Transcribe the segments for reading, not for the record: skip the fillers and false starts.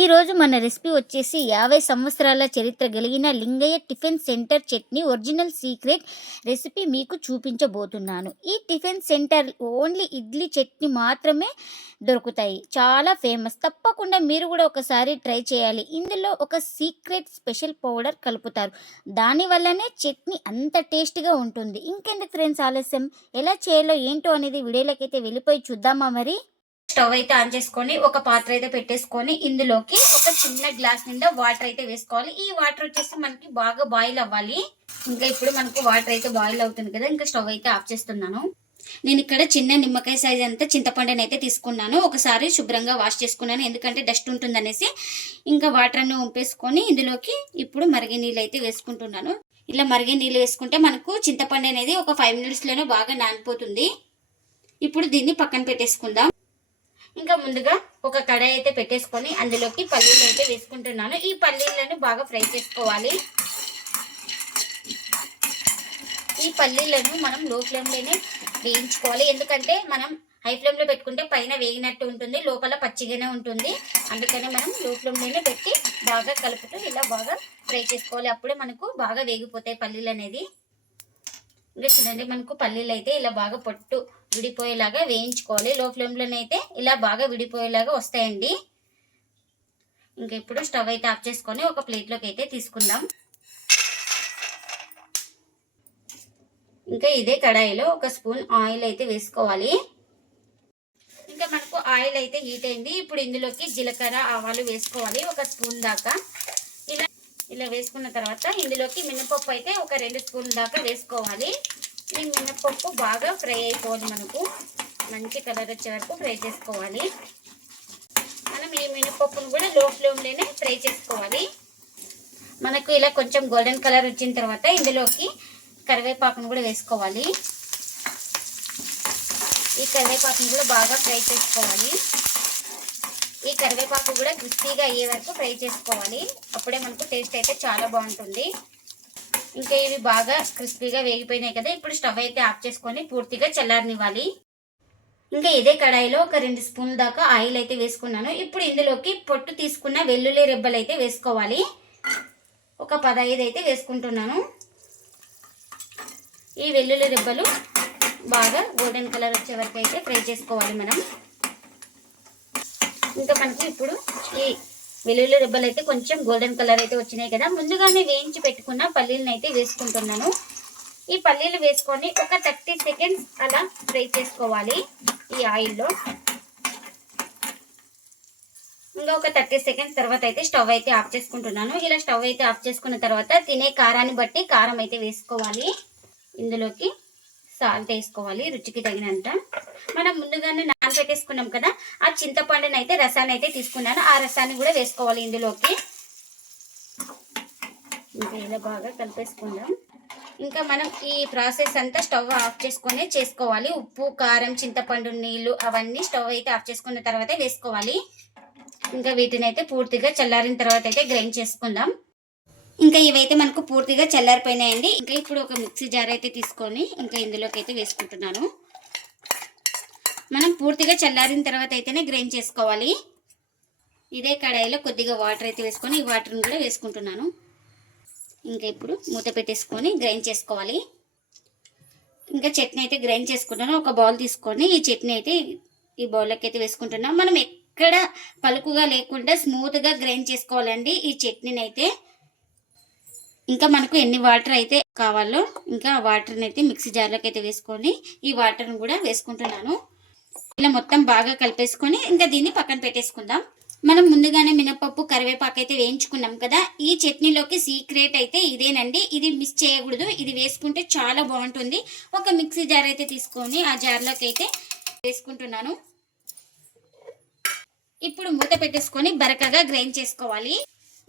ఈరోజు మన రెసిపీ వచ్చేసి 50 సంవత్సరాల చరిత్ర కలిగిన Lingaiah tiffin centre chutney original secret recipe మీకు చూపించబోతున్నాను. ఈ tiffin centre only idli chutney మాత్రమే దొరుకుతాయి. చాలా ఫేమస్. తప్పకుండా మీరు కూడా ఒకసారి ట్రై చేయాలి. ఇందులో ఒక సీక్రెట్ స్పెషల్ పౌడర్ కలుపుతారు. దానివల్లనే చట్నీ అంత టేస్ట్గా ఉంటుంది. ఇంకెందుకు ఫ్రెండ్స్ ఆలస్యం, ఎలా చేయాలో ఏంటో అనేది వీడియోలోకి అయితే వెళ్ళిపోయి చూద్దామా మరి. స్టవ్ అయితే ఆన్ చేసుకొని ఒక పాత్ర అయితే పెట్టేసుకొని ఇందులోకి ఒక చిన్న గ్లాస్ నిండా వాటర్ అయితే వేసుకోవాలి. ఈ వాటర్ వచ్చేసి మనకి బాగా బాయిల్ అవ్వాలి. ఇంకా ఇప్పుడు మనకు వాటర్ అయితే బాయిల్ అవుతుంది కదా, ఇంకా స్టవ్ అయితే ఆఫ్ చేస్తున్నాను. నేను ఇక్కడ చిన్న నిమ్మకాయ సైజ్ అంతా చింతపండుని అయితే తీసుకున్నాను. ఒకసారి శుభ్రంగా వాష్ చేసుకున్నాను, ఎందుకంటే డస్ట్ ఉంటుంది అనేసి. ఇంకా వాటర్ అన్ని వంపేసుకొని ఇందులోకి ఇప్పుడు మరిగే నీళ్ళు అయితే వేసుకుంటున్నాను. ఇలా మరిగే నీళ్ళు వేసుకుంటే మనకు చింతపండు అనేది ఒక 5 minutesలోనే బాగా నానిపోతుంది. ఇప్పుడు దీన్ని పక్కన పెట్టేసుకుందాం. ఇంకా ముందుగా ఒక కడాయి అయితే పెట్టేసుకొని అందులోకి పల్లీలు అయితే వేసుకుంటున్నాను. ఈ పల్లీలను బాగా ఫ్రై చేసుకోవాలి. ఈ పల్లీలను మనం లో ఫ్లేమ్లోనే వేయించుకోవాలి, ఎందుకంటే మనం హై ఫ్లేమ్లో పెట్టుకుంటే పైన వేగినట్టు ఉంటుంది, లోపల పచ్చిగానే ఉంటుంది. అందుకని మనం లో ఫ్లేమ్లోనే పెట్టి బాగా కలుపుతూ ఇలా బాగా ఫ్రై చేసుకోవాలి. అప్పుడే మనకు బాగా వేగిపోతాయి పల్లీలు అనేది. ఇంకా చూడండి, మనకు పల్లీలు అయితే ఇలా బాగా పొట్టు విడిపోయేలాగా వేయించుకోవాలి. లో ఫ్లేమ్లోనే అయితే ఇలా బాగా విడిపోయేలాగా వస్తాయండి. ఇంకా ఇప్పుడు స్టవ్ అయితే ఆఫ్ చేసుకొని ఒక ప్లేట్లోకి అయితే తీసుకుందాం. ఇంకా ఇదే కడాయిలో ఒక స్పూన్ ఆయిల్ అయితే వేసుకోవాలి. ఇంకా మనకు ఆయిల్ అయితే హీట్ అయింది. ఇప్పుడు ఇందులోకి జీలకర్ర ఆవాలు వేసుకోవాలి, ఒక స్పూన్ దాకా. ఇలా వేసుకున్న తర్వాత ఇందులోకి మినపప్పు అయితే ఒక 2 స్పూన్ల దాకా వేసుకోవాలి. ఈ మినపప్పు బాగా ఫ్రై అయిపోవాలి, మనకు మంచి కలర్ వచ్చే వరకు ఫ్రై చేసుకోవాలి. మనం ఈ మినపప్పును కూడా లో ఫ్లేమ్లోనే ఫ్రై చేసుకోవాలి. మనకు ఇలా కొంచెం గోల్డెన్ కలర్ వచ్చిన తర్వాత ఇందులోకి కరివేపాకును కూడా వేసుకోవాలి. ఈ కరివేపాకును కూడా బాగా ఫ్రై చేసుకోవాలి. ఈ కరివేపాకు కూడా క్రిస్పీగా అయ్యే వరకు ఫ్రై చేసుకోవాలి. అప్పుడే మనకు టేస్ట్ అయితే చాలా బాగుంటుంది. ఇంకా ఇవి బాగా క్రిస్పీగా వేగిపోయినాయి కదా, ఇప్పుడు స్టవ్ అయితే ఆఫ్ చేసుకొని పూర్తిగా చల్లారనివ్వాలి. ఇంకా ఇదే కడాయిలో ఒక 2 స్పూన్ల దాకా ఆయిల్ అయితే వేసుకున్నాను. ఇప్పుడు ఇందులోకి పొట్టు తీసుకున్న వెల్లుల్లి రెబ్బలు అయితే వేసుకోవాలి. ఒక 15 అయితే వేసుకుంటున్నాను. ఈ వెల్లుల్లి రెబ్బలు బాగా గోల్డెన్ కలర్ వచ్చే వరకు అయితే ఫ్రై చేసుకోవాలి మనం. ఇంకా మనకి ఇప్పుడు ఈ వెల్లుల్లి రెబ్బలు అయితే కొంచెం గోల్డెన్ కలర్ అయితే వచ్చినాయి కదా, ముందుగానే వేయించి పెట్టుకున్న పల్లీలను అయితే వేసుకుంటున్నాను. ఈ పల్లీలు వేసుకొని ఒక 30 seconds అలా ఫ్రై చేసుకోవాలి ఈ ఆయిల్లో. ఇంకా ఒక 30 seconds తర్వాత అయితే స్టవ్ అయితే ఆఫ్ చేసుకుంటున్నాను. ఇలా స్టవ్ అయితే ఆఫ్ చేసుకున్న తర్వాత తినే కారాన్ని బట్టి కారం అయితే వేసుకోవాలి. ఇందులోకి సాల్ట్ వేసుకోవాలి రుచికి తగినంత. మనం ముందుగానే నానబెట్టేసుకున్నాం కదా, ఆ చింతపండుని అయితే రసాన్ని అయితే తీసుకున్నాను, ఆ రసాన్ని కూడా వేసుకోవాలి ఇందులోకి. ఇంకా ఇలా బాగా కలిపేసుకుందాం. ఇంకా మనం ఈ ప్రాసెస్ అంతా స్టవ్ ఆఫ్ చేసుకొని చేసుకోవాలి. ఉప్పు, కారం, చింతపండు నీళ్ళు అవన్నీ స్టవ్ అయితే ఆఫ్ చేసుకున్న తర్వాత వేసుకోవాలి. ఇంకా వీటిని అయితే పూర్తిగా చల్లారిన తర్వాత అయితే గ్రైండ్ చేసుకుందాం. ఇంకా ఇవైతే మనకు పూర్తిగా చల్లారిపోయినాయండి. ఇంకా ఇప్పుడు ఒక మిక్సీ జార్ అయితే తీసుకొని ఇంకా ఇందులోకి అయితే వేసుకుంటున్నాను. మనం పూర్తిగా చల్లారిన తర్వాత అయితేనే గ్రైండ్ చేసుకోవాలి. ఇదే కడాయిలో కొద్దిగా వాటర్ అయితే వేసుకొని ఈ వాటర్ని కూడా వేసుకుంటున్నాను. ఇంకా ఇప్పుడు మూత పెట్టేసుకొని గ్రైండ్ చేసుకోవాలి. ఇంకా చట్నీ అయితే గ్రైండ్ చేసుకుంటాను. ఒక బౌల్ తీసుకొని ఈ చట్నీ అయితే ఈ బౌల్లోకి అయితే వేసుకుంటున్నాం. మనం ఎక్కడ పలుకుగా లేకుండా స్మూత్గా గ్రైండ్ చేసుకోవాలండి ఈ చట్నీని అయితే. ఇంకా మనకు ఎన్ని వాటర్ అయితే కావాలో ఇంకా ఆ వాటర్ని అయితే మిక్సీ జార్లోకి అయితే వేసుకొని ఈ వాటర్ని కూడా వేసుకుంటున్నాను. ఇలా మొత్తం బాగా కలిపేసుకొని ఇంకా దీన్ని పక్కన పెట్టేసుకుందాం. మనం ముందుగానే మినపప్పు, కరివేపాకు అయితే వేయించుకున్నాం కదా, ఈ చట్నీలోకి సీక్రెట్ అయితే ఇదేనండి. ఇది మిస్ చేయకూడదు, ఇది వేసుకుంటే చాలా బాగుంటుంది. ఒక మిక్సీ జార్ అయితే తీసుకొని ఆ జార్లోకి అయితే వేసుకుంటున్నాను. ఇప్పుడు మూత పెట్టేసుకొని బరకగా గ్రైండ్ చేసుకోవాలి.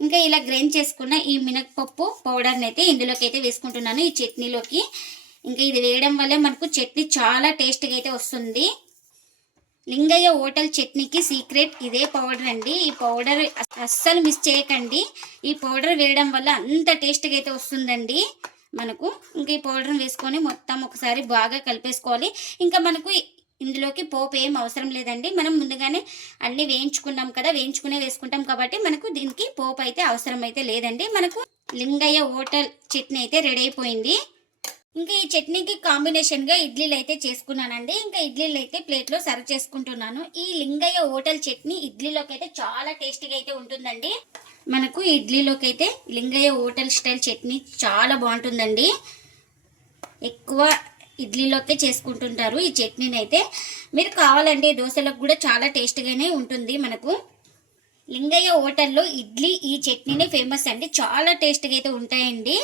ఇంకా ఇలా గ్రైండ్ చేసుకున్న ఈ మినపప్పు పౌడర్ని అయితే ఇందులోకి అయితే వేసుకుంటున్నాను ఈ చట్నీలోకి. ఇంకా ఇది వేయడం వల్ల మనకు చట్నీ చాలా టేస్ట్గా అయితే వస్తుంది. లింగయ్య హోటల్ చట్నీకి సీక్రెట్ ఇదే పౌడర్ అండి. ఈ పౌడర్ అస్సలు మిస్ చేయకండి. ఈ పౌడర్ వేయడం వల్ల అంత టేస్ట్గా అయితే వస్తుందండి మనకు. ఇంకా ఈ పౌడర్ని వేసుకొని మొత్తం ఒకసారి బాగా కలిపేసుకోవాలి. ఇంకా మనకు ఇందులోకి పోపు ఏం అవసరం లేదండి. మనం ముందుగానే అన్నీ వేయించుకున్నాం కదా, వేసుకుంటాం కాబట్టి మనకు దీనికి పోపు అయితే అవసరం అయితే లేదండి. మనకు లింగయ్య హోటల్ చట్నీ అయితే రెడీ అయిపోయింది. ఇంకా ఈ చట్నీకి కాంబినేషన్గా ఇడ్లీలు అయితే చేసుకున్నానండి. ఇంకా ఇడ్లీలు అయితే ప్లేట్లో సర్వ్ చేసుకుంటున్నాను. ఈ లింగయ్య హోటల్ చట్నీ ఇడ్లీలోకి అయితే చాలా టేస్టీగా అయితే ఉంటుందండి. మనకు ఇడ్లీలోకి అయితే లింగయ్య హోటల్ స్టైల్ చట్నీ చాలా బాగుంటుందండి. ఎక్కువ ఇడ్లీలోకే చేసుకుంటుంటారు ఈ చట్నీని అయితే. మీరు కావాలంటే దోశలకు కూడా చాలా టేస్ట్గానే ఉంటుంది. మనకు లింగయ్య హోటల్లో ఇడ్లీ ఈ చట్నీనే ఫేమస్ అండి. చాలా టేస్ట్గా అయితే ఉంటాయండి.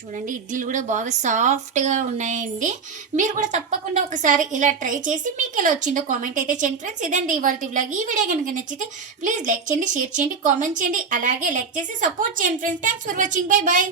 చూడండి ఇడ్లీలు కూడా బాగా సాఫ్ట్గా ఉన్నాయండి. మీరు కూడా తప్పకుండా ఒకసారి ఇలా ట్రై చేసి మీకు ఎలా వచ్చిందో కామెంట్ అయితే చేయండి ఫ్రెండ్స్. ఇదండి ఇవాళ వ్లాగ్. ఈ వీడియో కనుక నచ్చితే ప్లీజ్ లైక్ చేయండి, షేర్ చేయండి, కామెంట్ చేయండి, అలాగే లైక్ చేసి సపోర్ట్ చేయండి friends. Thanks for watching. Bye bye.